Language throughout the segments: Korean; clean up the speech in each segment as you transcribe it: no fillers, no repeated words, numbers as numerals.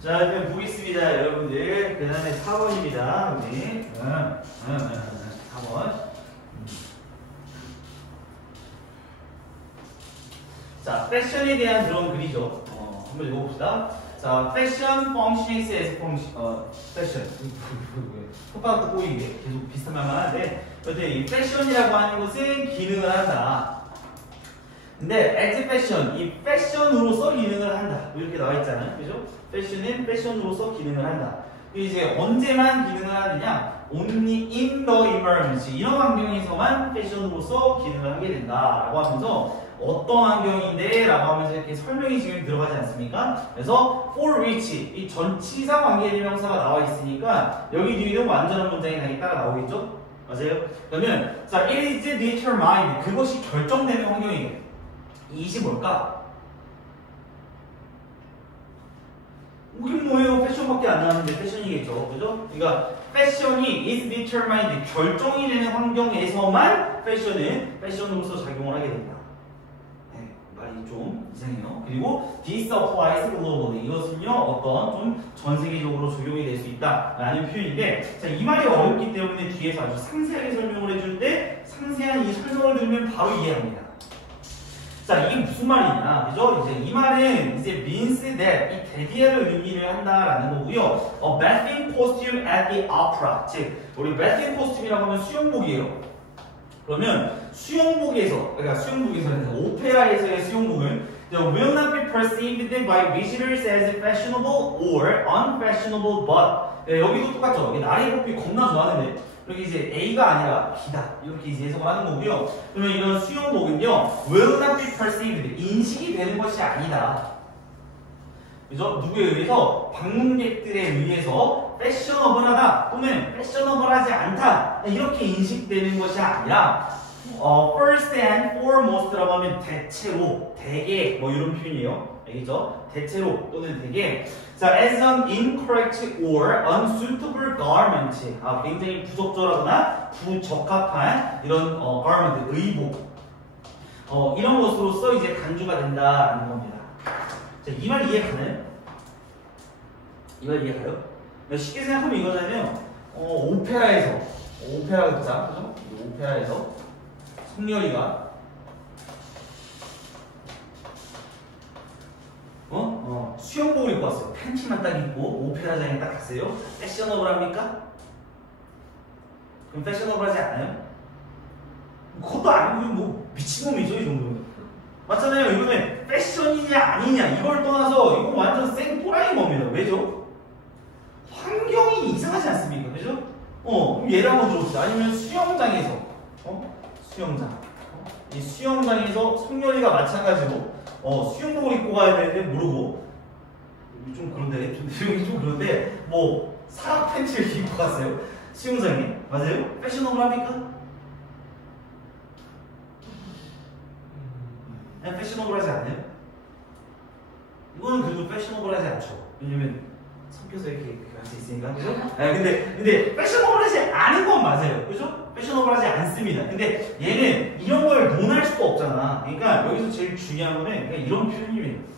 자, 일단 보겠습니다, 여러분들. 그 다음에 4번입니다. 우리. 4번. 자, 패션에 대한 그런 글이죠. 한번 읽어봅시다. 자, 패션 functions as 패션. 혓바닥도 꼬이게 계속 비슷한 말만 하는데, 여튼 이 패션이라고 하는 것은 기능을 한다. 근데 as 패션, 이 패션으로서 기능을 한다. 이렇게 나와 있잖아요. 그죠? 패션은 패션으로서 기능을 한다. 이제 언제만 기능을 하느냐? Only in the environment. 이런 환경에서만 패션으로서 기능을 하게 된다라고 하면서 어떤 환경인데? 라고 하면서 이렇게 설명이 지금 들어가지 않습니까? 그래서 for which 이 전치사 관계대명사가 나와 있으니까 여기 뒤에는 완전한 문장이 당연히 따라 나오겠죠? 맞아요? 그러면 자, it is determined. 그것이 결정되는 환경이에요. 이것이 뭘까? 이게 뭐예요? 패션밖에 안 나왔는데 패션이겠죠. 그죠? 그러니까 패션이 is determined. 결정이 되는 환경에서만 패션은 패션으로서 작용을 하게 된다. 네, 말이 좀 이상해요. 그리고 this applies globally. 이것은요, 어떤 좀 전 세계적으로 적용이 될 수 있다라는 표현인데, 자, 이 말이 어렵기 때문에 뒤에서 아주 상세하게 설명을 해줄 때 상세한 이 설명을 들으면 바로 이해합니다. 자, 이게 무슨 말이냐, 그죠? 이제 이 말은 이제 means that 이 대비하를 의미를 한다라는 거고요. bathing costume at the opera. 즉, 우리 bathing costume이라고 하면 수영복이에요. 그러면 수영복에서, 그러니까 수영복에서는 오페라에서의 수영복은 will not be perceived by visitors as fashionable or unfashionable, but 여기도 똑같죠. 나리 뽑기 겁나 좋아하는데. 여기 이제 A가 아니라 B다. 이렇게 이제 해석을 하는 거고요. 그러면 이런 수영복은요, will not be perceived. 인식이 되는 것이 아니다. 그죠? 누구에 의해서? 방문객들에 의해서 패셔너블하다 또는 패셔너블하지 않다. 이렇게 인식되는 것이 아니라 first and foremost라고 하면 대체로, 대개 뭐 이런 표현이에요. 알겠죠? 대체로 또는 대개. 자, as an incorrect or unsuitable garment. 굉장히 부적절하거나 부적합한 이런 garment, 의복. 이런 것으로서 이제 간주가 된다라는 겁니다. 자, 이 말 이해 가나요? 이 말 이해 가요? 쉽게 생각하면 이거잖아요. 오페라에서, 오페라 극장, 그죠? 오페라에서 성렬이가 수영복을 입고 왔어요. 팬티만 딱 입고 오페라장에 딱 갔어요. 패셔너블합니까? 그럼 패셔너블하지 않아요? 그것도 아니고 뭐 미친놈이죠, 이 정도면. 맞잖아요. 이거는 패션이냐 아니냐 이걸 떠나서 이거 완전 생또라이 겁니다. 왜죠? 환경이 이상하지 않습니까? 그죠? 그럼 예를 한번 들어봅시다. 아니면 수영장에서 수영장. 이 수영장에서 성렬이가 마찬가지로 수영복을 입고 가야 되는데 모르고 좀 그런데 좀 그런데 뭐 사각 팬츠를 입고 갔어요. 수영장에. 맞아요? 패셔너블합니까? 패셔너블하지 않아요? 이거는 그래도 패셔너블하지 않죠. 왜냐면 성격서 이렇게 할 수 있으니까, 그죠? 근데 패셔너블하지 않은 건 맞아요, 그죠? 패셔너블하지 않습니다. 근데 얘는 이런 걸 논할 수가 없잖아. 그러니까 여기서 제일 중요한 거는 그냥 이런 표현이에요.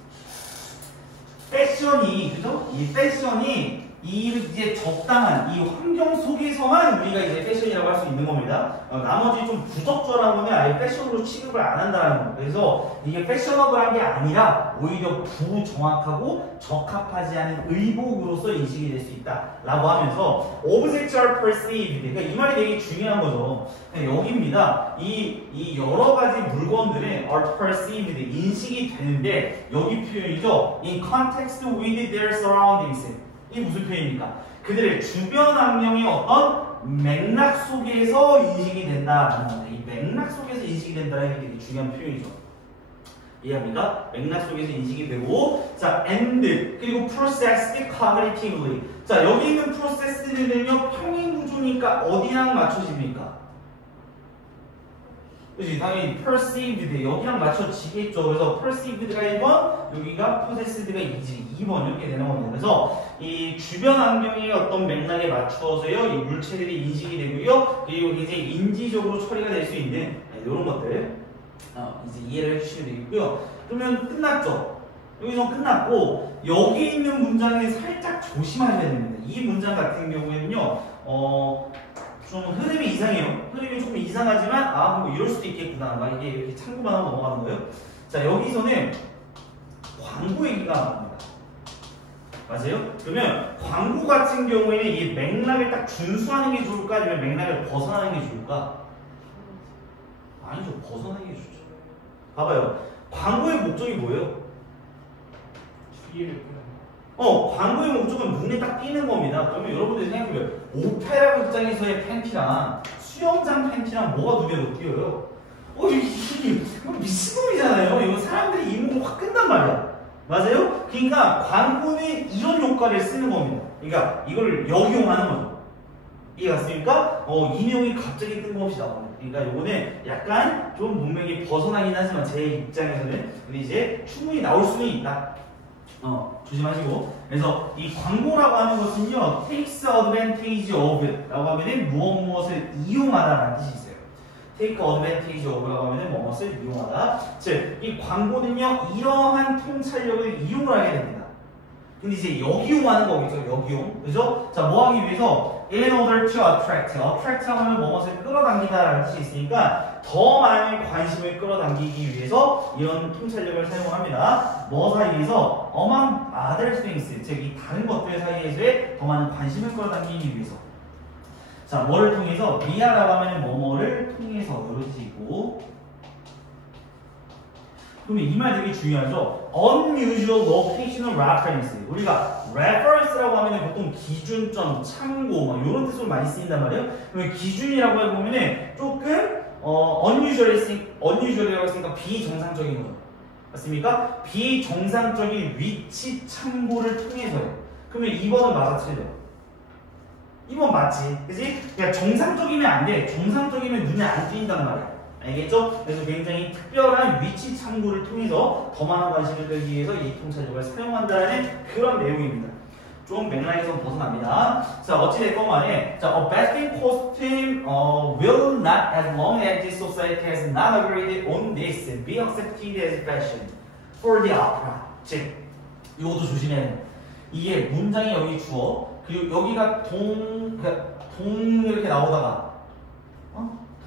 패션이, 그죠? 이 패션이 이제 적당한 이 환경 속에서만 우리가 이제 패션이라고 할 수 있는 겁니다. 나머지 좀 부적절한 거는 아예 패션으로 취급을 안 한다는 거. 그래서 이게 패셔너블한 게 아니라 오히려 부정확하고 적합하지 않은 의복으로서 인식이 될 수 있다라고 하면서 objects are perceived. 그러니까 이 말이 되게 중요한 거죠. 여기입니다. 이 여러 가지 물건들은 are perceived, 인식이 되는데 여기 표현이죠. In context with their surroundings. 이게 무슨 표현입니까? 그들의 주변 환경의 어떤 맥락 속에서 인식이 된다라는 겁니다. 이 맥락 속에서 인식이 된다는 게 되게 중요한 표현이죠. 이해합니까? 맥락 속에서 인식이 되고, 자, and 그리고 processed cognitively. 자, 여기 있는 processed는요 평행 구조니까 어디랑 맞춰집니까? 그치? 당연히 perceived인데 여기랑 맞춰지겠죠. 그래서 perceived가 1번, 여기가 possessed가 2번 이렇게 되는 겁니다. 그래서 이 주변 환경의 어떤 맥락에 맞추어서요, 이 물체들이 인식이 되고요, 그리고 이제 인지적으로 처리가 될 수 있는 이런 것들 이제 이해를 해주시면 되겠고요. 그러면 끝났죠. 여기서 끝났고 여기 있는 문장에 살짝 조심하셔야 됩니다. 이 문장 같은 경우에는요 좀 흐름이 이상해요. 흐름이 조금 이상하지만 뭐 이럴 수도 있겠구나 막 이게 이렇게 참고만 하고 넘어가는 거예요. 자 여기서는 광고 얘기가 나옵니다. 맞아요? 그러면 광고 같은 경우에는 이 맥락을 딱 준수하는 게 좋을까 아니면 맥락을 벗어나는 게 좋을까? 아니죠. 벗어나는 게 좋죠. 봐봐요. 광고의 목적이 뭐예요? 광고의 목적은 눈에 딱 띄는 겁니다. 그러면 여러분들이 생각해보세요. 오페라 극장에서의 팬티랑 수영장 팬티랑 뭐가 눈에 못 띄어요? 이거 미친놈이잖아요. 이거 사람들이 이목을 확 끈단 말이야. 맞아요? 그러니까 광고는 이런 효과를 쓰는 겁니다. 그러니까 이걸 역이용하는 거죠. 이해갔습니까? 이 내용이 갑자기 뜬금없이 나옵니다. 그러니까 요거는 약간 좀 문맥이 벗어나긴 하지만 제 입장에서는 근데 이제 충분히 나올 수는 있다. 조심하시고. 그래서 이 광고라고 하는 것은요, takes advantage of 라고 하면은 무엇을 이용하다라는 뜻이 있어요. take advantage of라고 하면은 무엇을 이용하다. 즉, 이 광고는요, 이러한 통찰력을 이용을 하게 됩니다. 근데 이제 역이용하는 거겠죠, 역이용. 그죠? 자, 뭐 하기 위해서? in order to attract. attract라고 하면 무엇을 끌어당기다라는 뜻이 있으니까 더 많은 관심을 끌어당기기 위해서 이런 통찰력을 사용을 합니다. 뭐 사이에서? among other things. 즉, 이 다른 것들 사이에서의 더 많은 관심을 끌어당기기 위해서. 자, 뭐를 통해서? via라고 하면 뭐뭐를 통해서 이런 뜻이 있고 그러면 이 말 되게 중요하죠. unusual locational reference. 우리가 reference라고 하면 보통 기준점, 참고 막 이런 뜻으로 많이 쓰인단 말이에요. 그러면 기준이라고 해보면 조금 unusual이라고 했으니까 비정상적인 거죠. 맞습니까? 비정상적인 위치 참고를 통해서요. 그러면 2번은 맞아 틀려. 2번 맞지, 그지? 그러니까 정상적이면 안 돼. 정상적이면 눈에 안 띄인단 말이야. 알겠죠? 그래서 굉장히 특별한 위치 참고를 통해서 더 많은 관심을 끌기 위해서 이 통찰력을 사용한다는 그런 내용입니다. 좀 맥락에서 벗어납니다. 자, 어찌됐건 간에 자, a best costume will not as long as this society has not agreed on this be accepted as fashion for the opera. 즉, 이것도 조심해야 돼요. 이게 문장이 여기 주어 그리고 여기가 동 이렇게 나오다가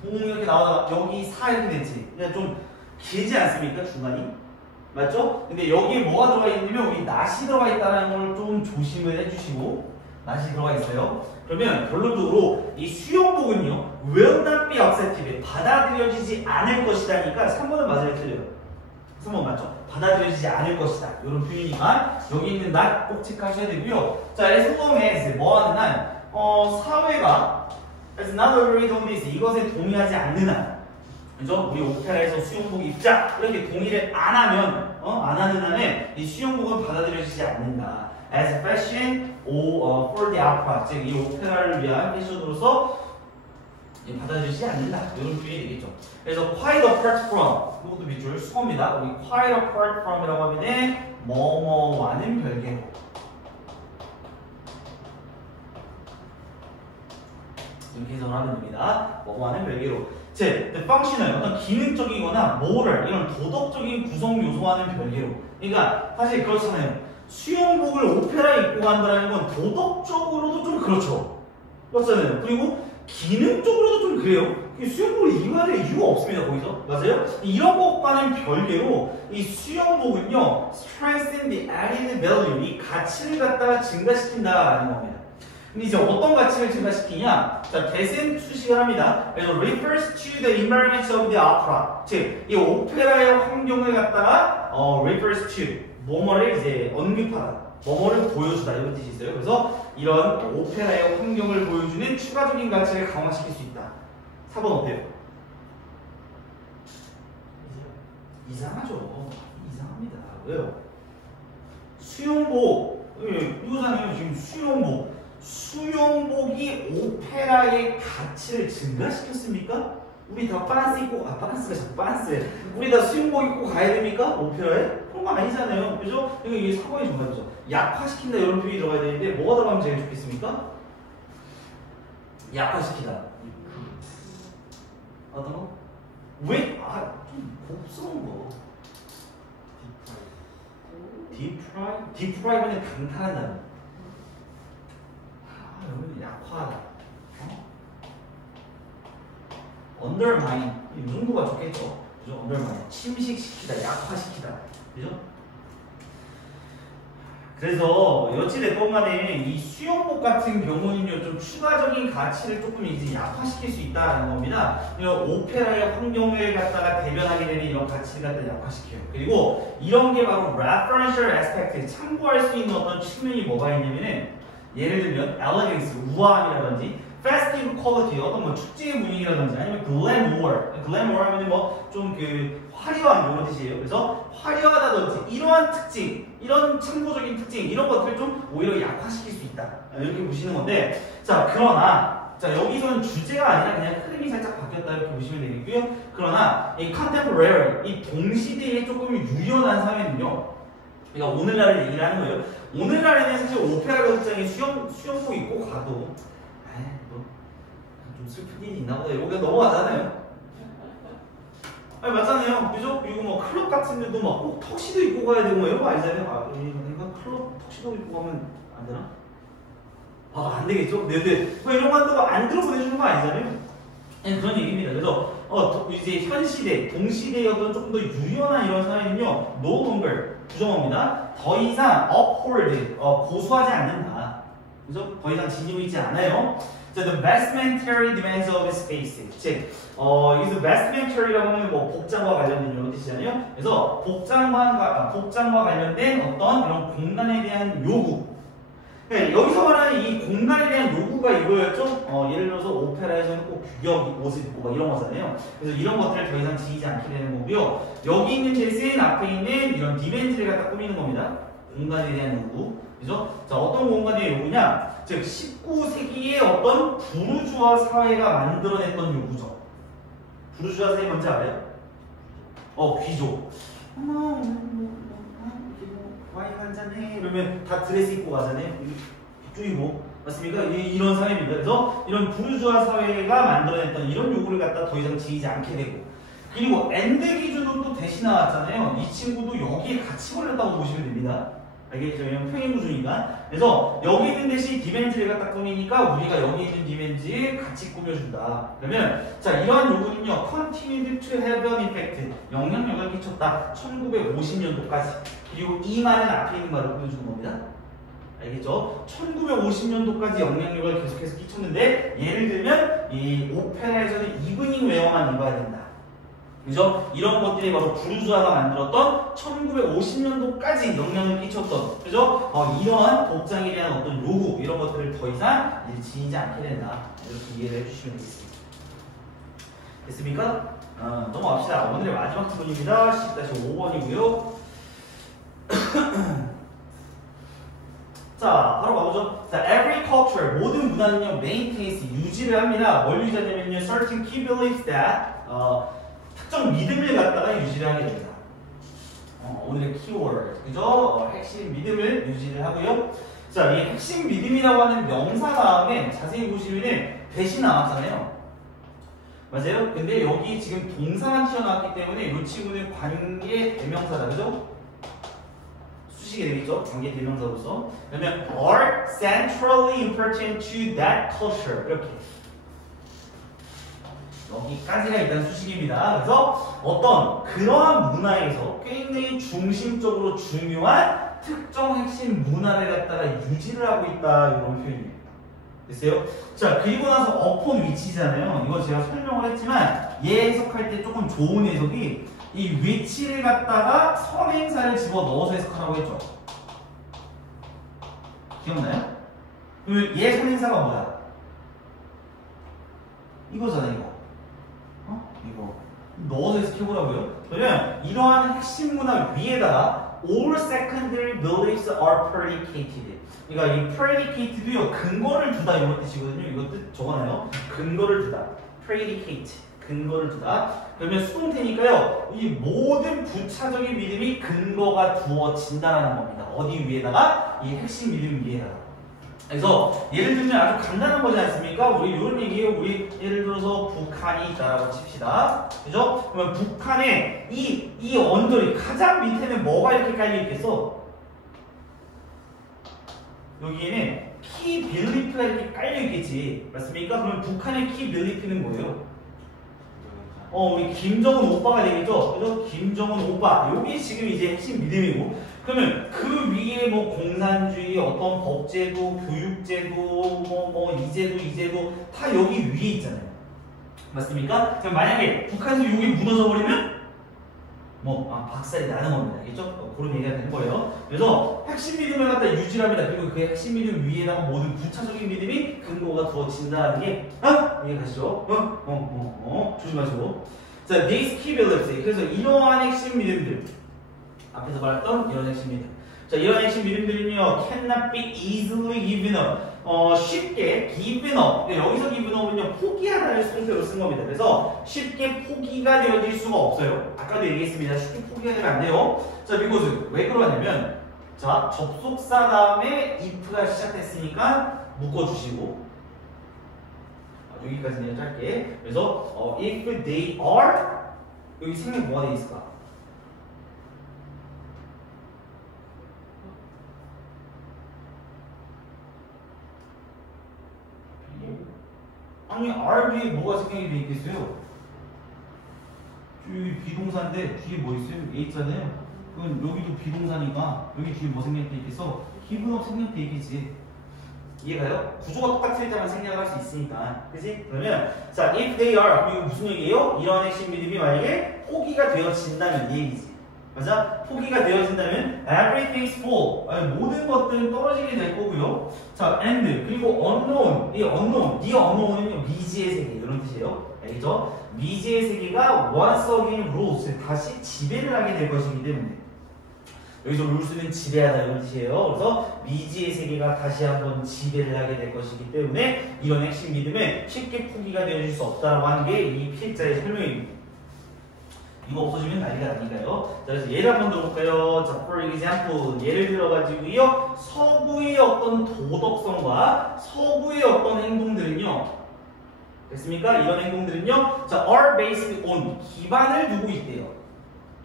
동 이렇게 나오다가 여기 사 이렇게 됐지. 그냥 좀 길지 않습니까? 중간이. 맞죠? 근데 여기에 뭐가 들어가 있냐면 우리 not이 들어가 있다는 걸 좀 조심을 해주시고 not이 들어가 있어요. 그러면 결론적으로 이 수용복은요 will not be accepted 받아들여지지 않을 것이다니까 3번은 맞아요 틀려요. 3번 맞죠? 받아들여지지 않을 것이다. 이런 표현이니까 여기 있는 not 꼭 체크하셔야 되고요. 자, as long as 뭐하는 한 사회가 as not agreed on this 이것에 동의하지 않는 한 그죠? 우리 오페라에서 수용복 입자 이렇게 동의를 안 하면 안 하는 한에 이 수용복은 받아들여지지 않는다. as fashion or for the opera 즉 이 오페라를 위한 패션으로서 받아들이지 않는다. 이런 표현이 되겠죠. 그래서 quite apart from 이것도 밑줄 수어입니다. 우리 quite apart from이라고 하면은 뭐뭐와는 별개로 이렇게 해석을 하면 됩니다. 뭐뭐와는 별개로 즉, the functional 어떤 기능적이거나 moral 이런 도덕적인 구성 요소와는 별개로 그러니까 사실 그렇잖아요. 수영복을 오페라에 입고 간다는 건 도덕적으로도 좀 그렇죠. 그렇잖아요. 그리고 기능적으로도 좀 그래요. 수영복을 입어야 될 이유가 없습니다. 거기서. 맞아요? 이런 것과는 별개로 이 수영복은요 strengthen the added value 이 가치를 갖다가 증가시킨다라는 겁니다. 근데 이제 어떤 가치를 증가시키냐? 자, 대신 수식을 합니다. 그래서 refers to the environment of the opera. 즉, 이 오페라의 환경을 갖다가 refers to 뭐뭐를 이제 언급하다. 뭐뭐를 보여주다 이런 뜻이 있어요. 그래서 이런 오페라의 환경을 보여주는 추가적인 가치를 강화시킬 수 있다. 4번 어때요? 이상하죠. 이상합니다. 왜요? 수영복 이거잖아요. 지금 수영복. 수영복이 오페라의 가치를 증가시켰습니까? 우리 다 빤스 입고 빤스가 자꾸 빤스 우리 다 수영복 입고 가야 됩니까? 오페라에? 그런 거 아니잖아요. 그죠? 이게 사고의 중간이죠. 약화시킨다 이런 표현이 들어가야 되는데 뭐가 들어가면 제일 좋겠습니까? 약화시키다. 어떤 거? 왜? 좀 곱스러운 거. deprive? deprive는 강탈한다. 여러분 약화하다. undermine 이 정도가 좋겠죠. 그죠? undermine 침식시키다, 약화시키다. 그죠? 그래서 여찌됐건 간에 이 수용복 같은 경우는요 좀 추가적인 가치를 조금 이제 약화시킬 수 있다는 겁니다. 이런 오페라의 환경을 갖다가 대변하게 되는 이런 가치를 갖다 약화시켜요. 그리고 이런 게 바로 referential aspect 참고할 수 있는 어떤 측면이 뭐가 있냐면은 예를 들면 elegance 우아함이라든지 festive quality 어떤 뭐 축제의 분위기라든지 아니면 glamour 하면은 뭐 좀 그 화려한 이런 뜻이에요. 그래서 화려하다든지 이러한 특징, 이런 참고적인 특징 이런 것들을 좀 오히려 약화시킬 수 있다 이렇게 보시는 건데 자 그러나 자 여기서는 주제가 아니라 그냥 흐름이 살짝 바뀌었다 이렇게 보시면 되겠고요. 그러나 이 contemporary 이 동시대에 조금 유연한 사회는요. 그러니까 오늘날을 얘기를 하는 거예요. 오늘날에는 사실 오페라 극장에 수영복 입고 가도 좀 슬픈 일이 있나 보다 이러고 넘어가잖아요. 아니 맞잖아요. 그죠? 그리고 뭐 클럽 같은 데도 막 꼭 턱시도 입고 가야 되고 뭐 이런 거 아니잖아요. 아, 이거 클럽 턱시도 입고 가면 안 되나? 아, 안 되겠죠? 네네. 뭐 이런 거 한다고 안 들어보내주는 거 아니잖아요. 그런 얘기입니다. 그래서 이제 현 시대, 동시대의 어떤 조금 더 유연한 이런 사회는요, no longer 부정어입니다. 더 이상 uphold 고수하지 않는다. 그죠? 더 이상 지니고 있지 않아요. 자, the vestmentary demands of space. 즉, 여기서 vestmentary라고 하면 뭐 복장과 관련된 이런 뜻이잖아요. 그래서 복장과 관련된 어떤 이런 공간에 대한 요구. 네, 여기서 말하는 이 공간에 대한 요구가 이거였죠. 예를 들어서 오페라에서는 꼭 규격 옷을 입고 막 이런 거잖아요. 그래서 이런 것들을 더 이상 지니지 않게 되는 거고요. 여기 있는 데스인 앞에 있는 이런 디멘트를 갖다 꾸미는 겁니다. 공간에 대한 요구. 그죠? 자, 어떤 공간의 요구냐? 즉, 19세기의 어떤 부르주아 사회가 만들어냈던 요구죠. 부르주아 사회 뭔지 알아요? 귀족. 와인 한잔해 이러면 다 드레스 입고 가잖아요. 삐쭈이고 맞습니까? 이런 사회입니다. 그래서 이런 부르주아 사회가 만들어냈던 이런 요구를 갖다 더 이상 지니지 않게 되고 그리고 엔드 기준으로 또 대신 나왔잖아요. 이 친구도 여기에 같이 걸렸다고 보시면 됩니다. 알겠죠? 왜냐면 평행구조니까. 그래서 여기 있는 대신 디멘즈를 갖다 꾸미니까 우리가 여기 있는 디멘즈에 같이 꾸며준다. 그러면 자 이러한 요구는요. Continued to have an effect. 영향력을 끼쳤다. 1950년도까지. 그리고 이 말은 앞에 있는 말을 꾸며주는 겁니다. 알겠죠? 1950년도까지 영향력을 계속해서 끼쳤는데 예를 들면 이 오페라에서는 이브닝 웨어만 입어야 된다. 그죠? 이런 것들이 바로 부르주아가 만들었던 1950년도까지 영향을 끼쳤던, 그죠? 이러한 복장에 대한 어떤 요구, 이런 것들을 더 이상 지니지 않게 된다. 이렇게 이해를 해주시면 되겠습니다. 됐습니까? 넘어갑시다. 오늘의 마지막 부분입니다. 10-5번이고요. 자, 바로 가보죠. 자, every culture, 모든 문화는요, maintains, 유지를 합니다. 뭘 유지하냐면요, certain key beliefs that, 특정 믿음을 갖다가 유지를 하게 됩니다. 오늘의 키워드, 그죠? 핵심 믿음을 유지를 하고요. 자, 이 핵심 믿음이라고 하는 명사 다음에 자세히 보시면은 대신 나왔잖아요. 맞아요? 근데 여기 지금 동사만 튀어나왔기 때문에 이 친구는 관계 대명사다, 그죠? 수식이 되겠죠? 관계 대명사로서. 그러면 are centrally important to that culture. 이렇게. 여기까지가 일단 수식입니다. 그래서 어떤 그러한 문화에서 굉장히 중심적으로 중요한 특정 핵심 문화를 갖다가 유지를 하고 있다. 이런 표현입니다. 됐어요? 자, 그리고 나서 upon 위치잖아요. 이거 제가 설명을 했지만 얘 해석할 때 조금 좋은 해석이 이 위치를 갖다가 선행사를 집어 넣어서 해석하라고 했죠. 기억나요? 그러면 얘 선행사가 뭐야? 이거잖아요, 이거. 이거 넣어서 해석해보라고요. 그러면 이러한 핵심 문화 위에다가 all secondary beliefs are predicated. 그러니까 이 predicated도요 근거를 두다 이런 뜻이거든요. 이거 뜻 적어놔요. 근거를 두다. predicate 근거를 두다. 그러면 수동태니까요. 이 모든 부차적인 믿음이 근거가 두어진다라는 겁니다. 어디 위에다가? 이 핵심 믿음 위에다가. 그래서 예를 들면 아주 간단한 거지 않습니까? 우리 이런 얘기예요. 우리 예를 들어서 북한이 있다라고 칩시다. 그죠? 그러면 북한에 이 언저리 가장 밑에는 뭐가 이렇게 깔려 있겠어? 여기에는 키 빌리프가 이렇게 깔려 있겠지. 맞습니까? 그럼 북한의 키 빌리프는 뭐예요? 우리 김정은 오빠가 되겠죠? 그죠? 김정은 오빠. 여기 지금 이제 핵심 믿음이고. 그러면 그 위에 뭐 공산주의, 어떤 법제도, 교육제도, 이 제도 다 여기 위에 있잖아요. 맞습니까? 그럼 만약에 북한에서 여기 무너져 버리면 박살이 나는 겁니다. 알겠죠? 그런 얘기가 되는 거예요. 그래서 핵심 믿음을 갖다 유지합니다. 그리고 그 핵심 믿음 위에다가 모든 부차적인 믿음이 근거가 두어진다는 게, 이해가시죠? 조심하시고. 자, these key beliefs. 그래서 이러한 핵심 믿음들. 앞에서 말했던 이런 핵심 믿음. 자, 이런 핵심 믿음들은요, cannot be easily given up. 쉽게 given up. 여기서 given up은요, 포기하다를 수동태로 쓴 겁니다. 그래서 쉽게 포기가 되어질 수가 없어요. 아까도 얘기했습니다. 쉽게 포기가 되면 안 돼요. 자, because 왜 그러냐면, 자, 접속사 다음에 if가 시작됐으니까 묶어주시고, 여기까지는 짧게. 그래서 if they are, 여기 생략 뭐가 되어 있을까? 아니, are 뒤에 뭐가 생략이 돼 있겠어요? 여기 비동사인데 뒤에 뭐 있어요? A 있잖아요. 그건 여기도 비동사니까 여기 뒤에 뭐 생략돼 있겠어? given up 생략돼 있겠지. 이해가요? 구조가 똑같을 때만 생략할 수 있으니까. 그치? 그러면 자, if they are, 이거 무슨 얘기예요? 이런 핵심 믿음이 만약에 포기가 되어진다면 이 얘기지. 맞아? 포기가 되어진다면 everything's full. 모든 것들은 떨어지게 될 거고요. 자, and 그리고 unknown. 이 unknown, 이 unknown은요, 미지의 세계 이런 뜻이에요. 알겠죠? 미지의 세계가 once again rules, 다시 지배를 하게 될 것이기 때문에. 여기서 rules는 지배하다 이런 뜻이에요. 그래서 미지의 세계가 다시 한번 지배를 하게 될 것이기 때문에 이런 핵심 믿음은 쉽게 포기가 되어질 수 없다라고 하는 게 이 필자의 설명입니다. 이거 없어지면 난리가 나니까요. 자, 그래서 예를 한번 들어볼까요? 자, for example, 예를 들어가지고요, 서구의 어떤 도덕성과 서구의 어떤 행동들은요, 됐습니까? 이런 행동들은요, 자, are based on, 기반을 두고 있대요.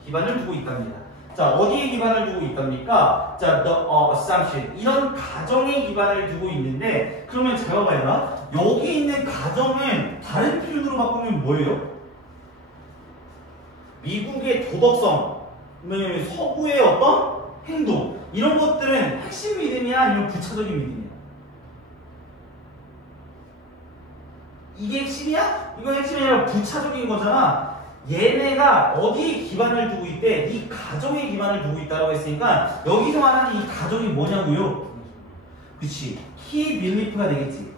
기반을 두고 있답니다. 자, 어디에 기반을 두고 있답니까? 자, the assumption, 이런 가정에 기반을 두고 있는데, 그러면 잘 봐봐요. 여기 있는 가정은 다른 표현으로 바꾸면 뭐예요? 미국의 도덕성, 서구의 어떤 행동, 이런 것들은 핵심 믿음이야 아니면 부차적인 믿음이야? 이게 핵심이야? 이거 핵심이 아니라 부차적인 거잖아. 얘네가 어디에 기반을 두고 있대? 이 가정에 기반을 두고 있다고 했으니까 여기서 말하는 이 가정이 뭐냐고요? 그치, key belief가 되겠지.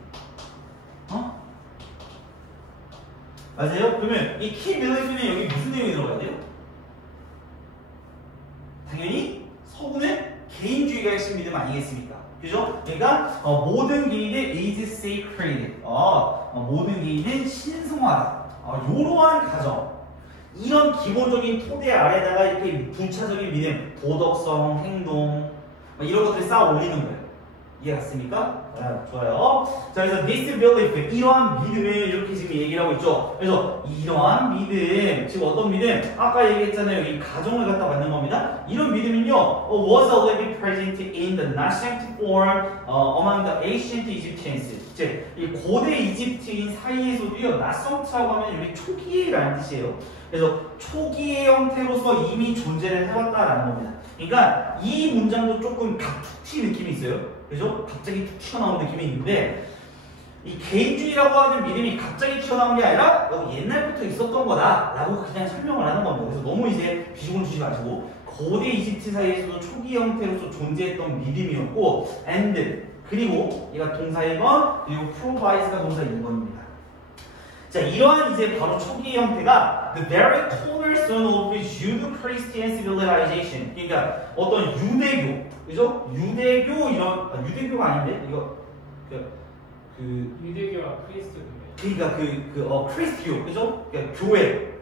맞아요? 그러면 이 key belief는 여기 무슨 내용이 들어가야 돼요? 당연히 서구는 개인주의가 핵심 믿음 아니겠습니까? 그죠? 그러니까 모든 개인의 is sacred. 모든 개인은 신성하다. 이러한 가정. 이런 기본적인 토대 아래다가 이렇게 부차적인 믿음, 도덕성, 행동 이런 것들을 쌓아 올리는 거예요. 이해갔습니까? 좋아요. 자, 그래서 this belief, 이러한 믿음을 이렇게 지금 얘기를 하고 있죠. 그래서 이러한 믿음, 지금 어떤 믿음? 아까 얘기했잖아요. 이 가정을 갖다 만든 겁니다. 이런 믿음은요, was already present in the nascent form among the ancient Egyptians. 즉, 이 고대 이집트인 사이에서도요, 나성트라고 하면 여기 초기라는 뜻이에요. 그래서 초기의 형태로서 이미 존재를 해왔다라는 겁니다. 그러니까 이 문장도 조금 각툭 느낌이 있어요. 그죠? 갑자기 툭 튀어나온 느낌이 있는데 이 개인주의라고 하는 믿음이 갑자기 튀어나온 게 아니라 옛날부터 있었던 거다 라고 그냥 설명을 하는 겁니다. 그래서 너무 이제 비중을 주지 마시고 고대 이집트 사이에서도 초기 형태로서 존재했던 믿음이었고 and 그리고 얘가 동사 1번 그리고 provide가 동사 2번입니다. 자, 이러한 이제 바로 초기 형태가 the very cornerstone of Judeo-Christian civilization. 그러니까 어떤 유대교, 그죠? 유대교 이런 유대교가 아닌데 이거 유대교와 크리스토교. 그러니까 크리스티오, 그죠? 그러니까 교회.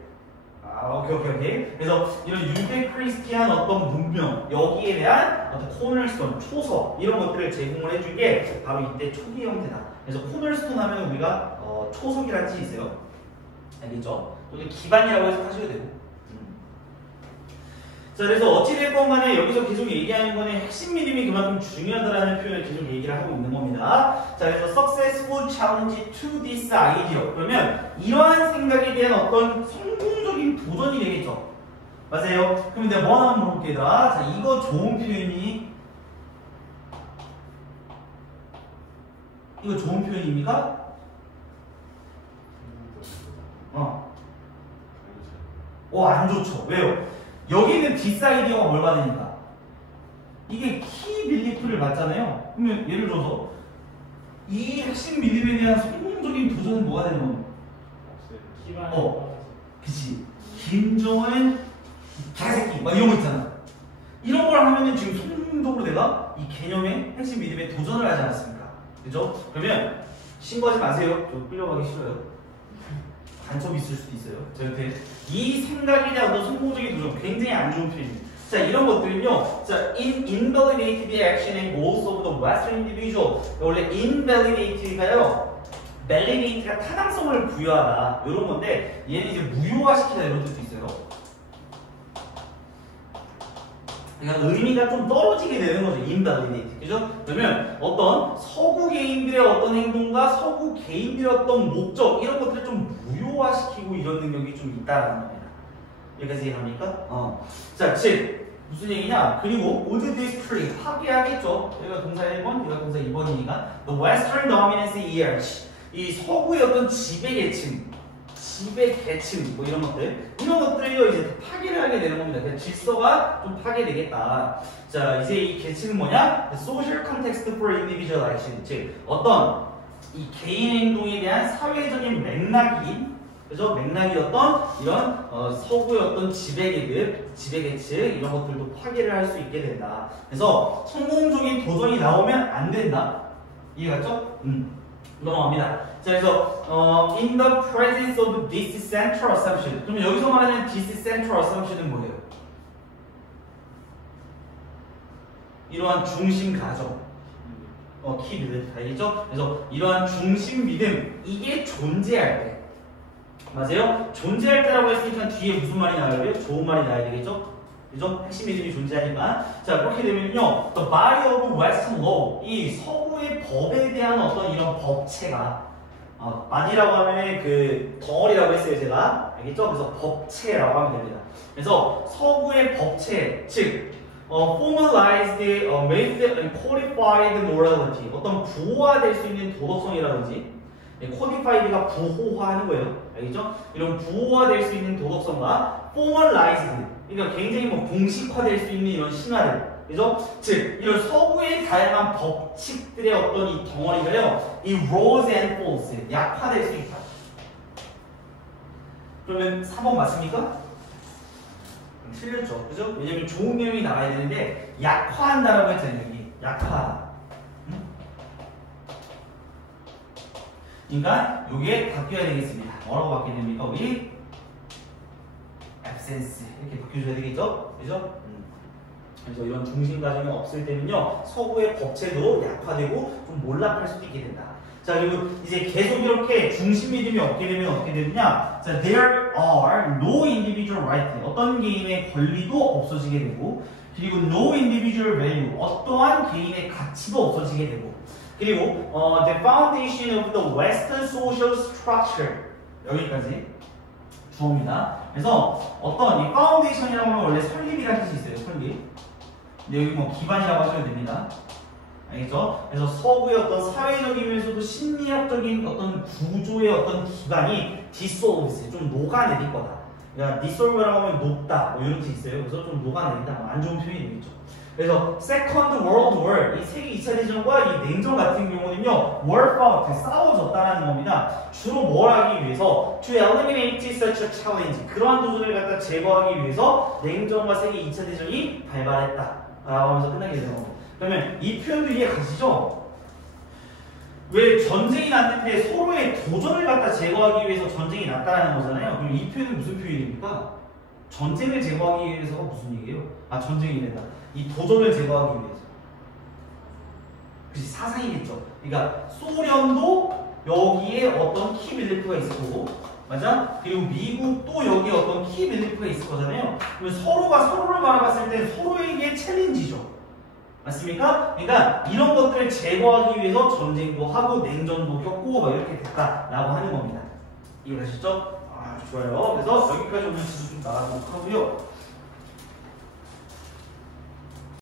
오케이. 그래서 이런 유대 크리스티안 어떤 문명 여기에 대한 어떤 코널스톤, 초석 이런 것들을 제공을 해준 게 바로 이때 초기 형태다. 그래서 코널스톤 하면 우리가 초석이라는 뜻이 있어요. 알겠죠? 또는 기반이라고 해서 하셔도 되고. 자, 그래서 어찌됐건 간에 여기서 계속 얘기하는 거는 핵심 믿음이 그만큼 중요하다라는 표현을 계속 얘기를 하고 있는 겁니다. 자, 그래서 successful challenge to this idea. 그러면 이러한 생각에 대한 어떤 성공적인 도전이 되겠죠. 맞아요? 그럼 내가 뭐 하나 물어볼게요. 자, 이거 좋은 표현이 이거 좋은 표현입니까? 안 좋죠. 왜요? 여기는 디사이디어가 뭘 받으니까? 이게 키 빌리프를 받잖아요. 그러면 예를 들어서 이 핵심 믿음에 대한 성공적인 도전은 뭐가 되는 겁니까? 그치. 김정은 개새끼 막 이런 거 있잖아. 이런 걸 하면은 지금 성공적으로 내가 이 개념의 핵심 믿음에 도전을 하지 않았습니까? 그죠? 그러면 신고하지 마세요. 저 끌려가기 싫어요. 간첩이 있을 수도 있어요. 저한테 이 생각에 대한 어떤 성공적인 도전 굉장히 안 좋은 표현입니다. 자, 이런 것들은요. 자, invalidate the action and goals of the Western individual. 원래 invalidate가요. validate가 타당성을 부여하다 이런 건데 얘는 이제 무효화시키다 이런 뜻도 있어요. 그러니까 의미가 좀 떨어지게 되는 거죠. invalidate. 그죠? 그러면 어떤 서구 개인들의 어떤 행동과 서구 개인들의 어떤 목적 이런 것들을 좀 무효화시키고 이런 능력이 좀 있다라는 겁니다. 여기까지 이해합니까? 자, 즉 무슨 얘기냐? 그리고 would destroy 파괴하겠죠. 여기가 동사 1번, 여기가 동사 2번이니까 the Western dominance years 이 서구의 어떤 지배계층 뭐 이런 것들을요 이제 파괴를 하게 되는 겁니다. 그러니까 질서가 좀 파괴되겠다. 자, 이제 이 계층은 뭐냐? The social context for individual action. 즉 어떤 이 개인 행동에 대한 사회적인 맥락이 그죠? 맥락이 어떤 이런 서구의 어떤 지배계층 이런 것들도 파괴를 할 수 있게 된다. 그래서 성공적인 도전이 나오면 안 된다. 이해갔죠? 넘어갑니다. 자, 그래서 in the presence of this central assumption. 그러면 여기서 말하는 this central assumption은 뭐예요? 이러한 중심 가정. 키 믿음 알겠죠? 그래서 이러한 중심 믿음 이게 존재할 때. 맞아요? 존재할 때라고 했으니까 뒤에 무슨 말이 나와야 돼요? 좋은 말이 나와야 되겠죠? 그죠? 핵심 믿음이 존재하니까. 자, 그렇게 되면요. The body of Western law. 이 서구의 법에 대한 어떤 이런 법체가 body라고 하면 그 덩어리라고 했어요, 제가. 알겠죠? 그래서 법체라고 하면 됩니다. 그래서 서구의 법체, 즉 formalized, made and codified morality. 어떤 부호화될 수 있는 도덕성이라든지 codified가 부호화하는 거예요. 알겠죠? 이런 부호화될 수 있는 도덕성과 formalized, 그러니까 굉장히 공식화될 수 있는 이런 신화들, 그죠? 즉 이런 서구의 다양한 법칙들의 어떤 이 덩어리가요, 이 rose and falls 약화될 수 있다. 그러면 4번 맞습니까? 틀렸죠, 그죠? 왜냐면 좋은 내용이 나와야 되는데 약화한다라고 했잖아요. 여기 약화. 그러니까 이게 바뀌어야 되겠습니다. 뭐라고 바뀌어야 됩니까? 우리 absence 이렇게 바뀌어줘야 되겠죠? 그죠? 그래서 이런 중심 과정이 없을 때는요 서구의 법체도 약화되고 좀 몰락할 수도 있게 된다. 자, 그리고 이제 계속 이렇게 중심 믿음이 없게 되면 어떻게 되느냐? 자, there are no individual right. 어떤 개인의 권리도 없어지게 되고, 그리고 no individual value. 어떠한 개인의 가치도 없어지게 되고, 그리고 the foundation of the Western social structure 여기까지 주어입니다. 그래서 어떤 이 foundation이라고 하면 원래 설립이라는 뜻이 있어요. 설립. 근데 여기 기반이라고 하셔도 됩니다. 알겠죠? 그래서 서구의 어떤 사회적이면서도 심리학적인 어떤 구조의 어떤 기반이 dissolves 좀 녹아내릴 거다. 그러니까 dissolve라고 하면 녹다 뭐 이런 뜻이 있어요. 그래서 좀 녹아내린다. 안 좋은 표현이 되겠죠. 그래서 Second World War, 이 세계 2차 대전과 이 냉전 같은 경우는요, war fought, 싸워졌다는 겁니다. 주로 뭘 하기 위해서? To eliminate such a challenge, 그러한 도전을 갖다 제거하기 위해서 냉전과 세계 2차 대전이 발발했다. 라고 하면서 끝나게 되는 겁니다. 그러면 이 표현도 이해 가시죠? 왜 전쟁이 났는데 서로의 도전을 갖다 제거하기 위해서 전쟁이 났다는 거잖아요. 그럼 이 표현은 무슨 표현입니까? 전쟁을 제거하기 위해서가 무슨 얘기예요? 전쟁이 된다. 이 도전을 제거하기 위해서. 그치, 사상이겠죠. 그러니까 소련도 여기에 어떤 키 빌리프가 있을 거고, 맞아? 그리고 미국도 여기 어떤 키 밸류가 있을 거잖아요. 그러면 서로가 서로를 바라봤을 때 서로에게 챌린지죠. 맞습니까? 그러니까 이런 것들을 제거하기 위해서 전쟁도 하고 냉전도 겪고 막 이렇게 됐다라고 하는 겁니다. 이해가시죠? 아, 좋아요. 그래서 여기까지 오늘 지수 좀 나가도록 하고요.